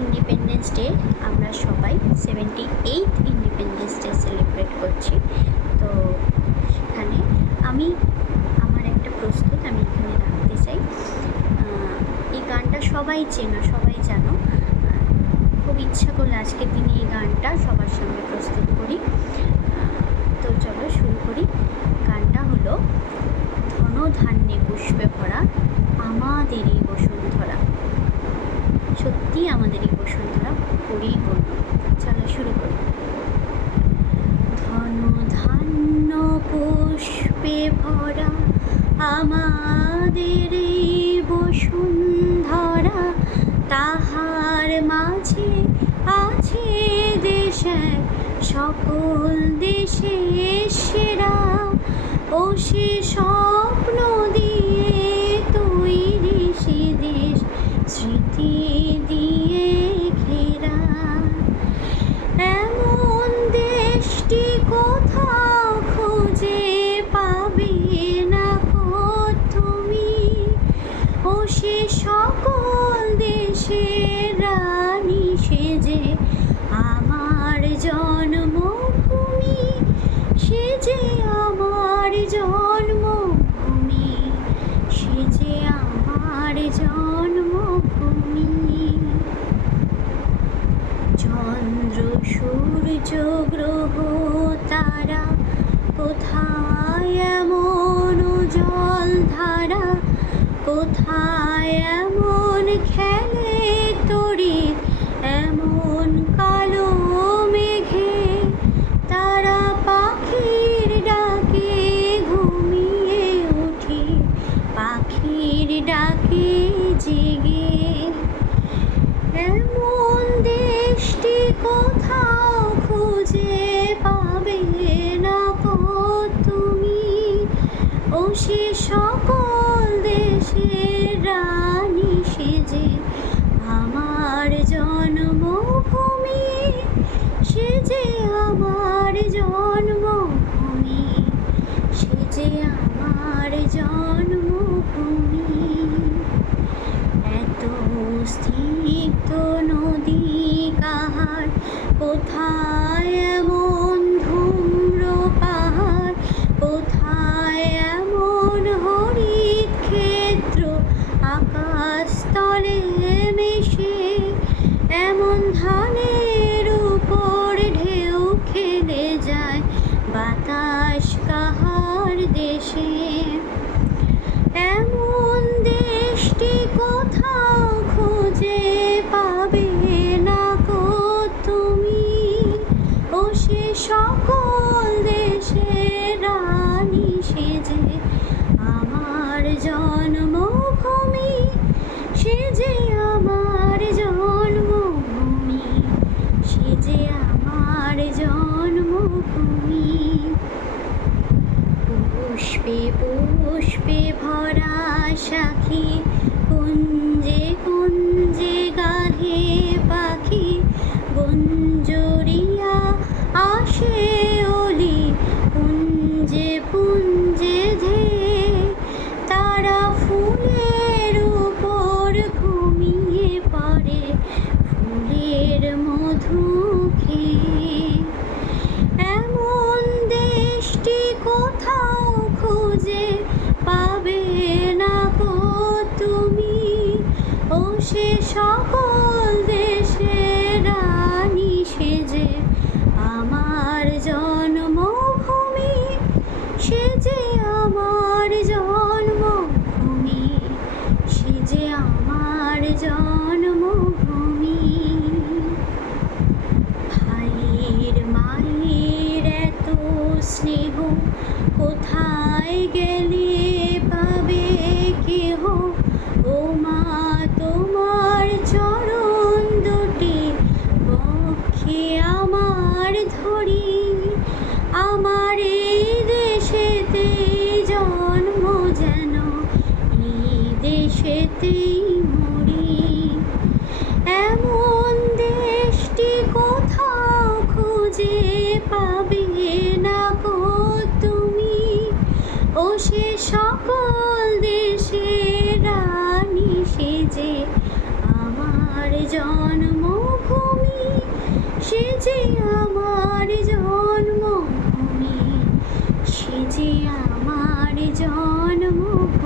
Independence day আমরা সবাই 78th independence day celebrate করছি। তো সেখানে আমি আমার একটা প্রস্তুত আমি এখানে রাখতে চাই। এই গানটা সবাই চেনো, সবাই জানো। খুব ইচ্ছা করলে আজকের দিনে এই গানটা সবার সামনে প্রস্তুত করি। তো চলো শুরু করি। গানটা হলো ধনধান্যে পুষ্পে ভরা আমাদের এই বসুন্ধরা। সত্যি আমাদের এই বসুন্ধরা পরিপূর্ণ। চলো শুরু করি। ধনধান্য পুষ্পে ভরা আমাদের এই বসুন্ধরা, তাহার মাঝে আছে দেশ এক সকল দেশের সেরা। ও সে স্বপ্ন দিয়ে তৈরি সে দেশ স্মৃতি দিয়ে ঘেরা। এমন দেশটি কোথাও খুঁজে পাবে না তুমি। ও সে সকল দেশের রানী সেজে আমার জন্মভূমি, সেজে আমার জন্মভূমি, সেজে আমার জন্মভূমি। চন্দ্র সূর্য গ্রহ তারা কোথায় এমন জল ধারা, কোথায় এমন খেলে তড়িৎ এমন কালো মেঘে। তারা পাখির ডাকে ঘুমিয়ে উঠি, পাখির ডাকে জেগে। এমন দেশটি কোথাও খুঁজে পাবে না তুমি। ও সে সকল দেশের রানী সেজে আমার জন্মভূমি, সেজে আমার জন্মভূমি, সেজে আমার জন্মভূমি। এত স্নিগ্ধ নদী কাহার, কোথায় এমন ধূম্র পাহাড়, কোথায় এমন হরিত ক্ষেত্র আকাশ তলে মেশে। এমন ধানের উপর ঢেউ খেলে যায় বাতাস কাহার দেশে। এমন দেশটি কোথাও খুঁজে পাবে না তুমি। ও সে সকল দেশের রানী সেজে আমার জন্মভূমি, সেজে আমার জন্মভূমি, সেজে আমার জন্মভূমি। পুষ্পে পুষ্পে ভরা সাখী, কুঞ্জে কুঞ্জে গাহে পাখি। গুঞ্জরিয়া আসে অলি পুঞ্জে পুঞ্জে ধেয়ে। তারা ফুলের উপর ঘুমিয়ে পড়ে ফুলের মধু খেয়ে। এমন দেশটি কোথাও খুঁজে পাবে না তুমি। ও সে সকল দেশের রানী সেজে আমার জন্মভূমি, সেজে আমার জন্মভূমি, সেজে আমার জন্মভূমি। ভাইয়ের মায়ের এত স্নেহ কোথায় গেলে পাবে কেহ। ও মা তোমার চরণ দুটি বক্ষে আমার ধরি। আমার এই দেশেতেই জন্ম যেন এই দেশেতেই মরি। এমন দেশটি কোথাও খুঁজে পাবে না তুমি। ও সে সকল দেশের রানী সেজে আমার জন্ম যে আমার জন্মভূমি, সে যে আমার জন্মভূমি।